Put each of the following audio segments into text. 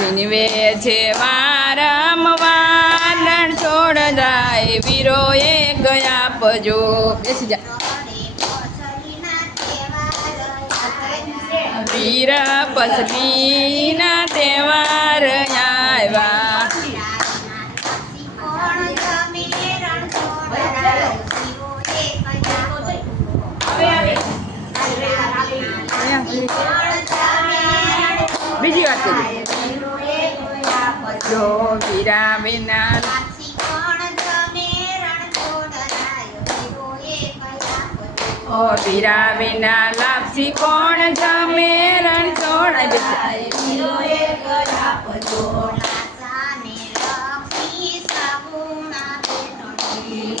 વિનવે છે વારંવાર રણ છોડ જાય વીરોએ ગયા પજો બેસી જા વીર પસલીના તહેવાર આવ્યા બીજી વાત કરી જો વીરા વિના વીરા વિના લાપસી કોણ જમે રણ છોડ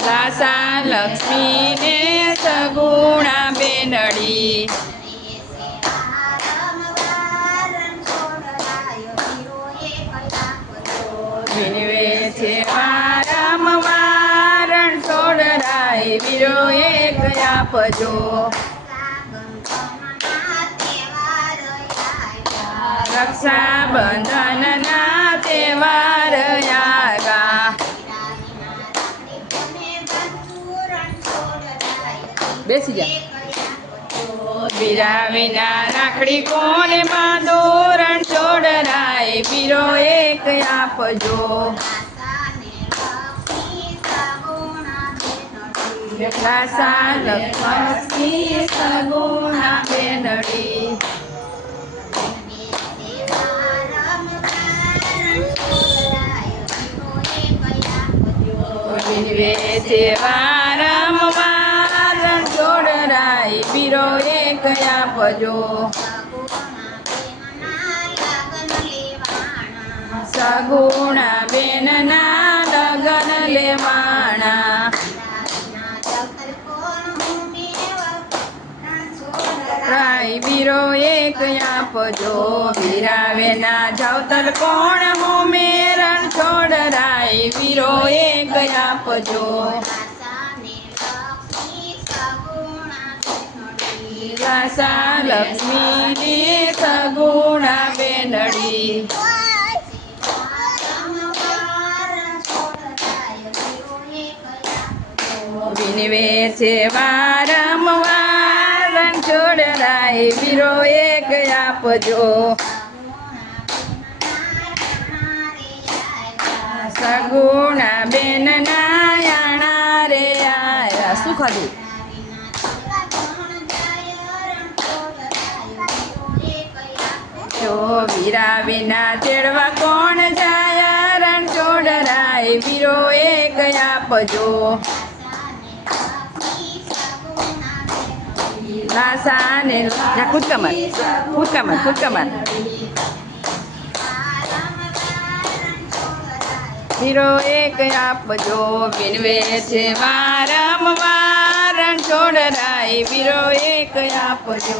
લાસા લક્ષ્મી ને સગુણા બેનડી વિનવે છે વારંવાર રણ છોડ રાય વીરોએ ગયા પજો રક્ષાબંધનના તહેવાર આવ્યા બેસી જા વીરા વિના રાખડી કોને બાંધો રણ છોડ રાય વીરો એક આપજો લાસા લક્ષ્મી સગુણા બેનડી વિનવે છે વારંવાર રણ છોડ રાય વીરો એક આપજો સગુણા બેનના લગન લેવાણા રાય વીરો એક આપજો વીરાવેના જાવતર કોણ મોમે રણ છોડ રાય વીરો એક આપજો લાસા લક્ષ્મી ને સગુણા બેનડી વિનવે છે વારંવાર રણ છોડ રાય વીરો એક આપજો સગુણા બેન નાયાણા રે આયા શું ખાધું જો વીરા વિના તેડવા કોણ જાય રણ છોડ રાય વીરો એક આપજો લાસા ને કૂદકા માર વીરો એક આપજો વિનવે છે વારંવાર રણ છોડ રાય વીરો એક આપજો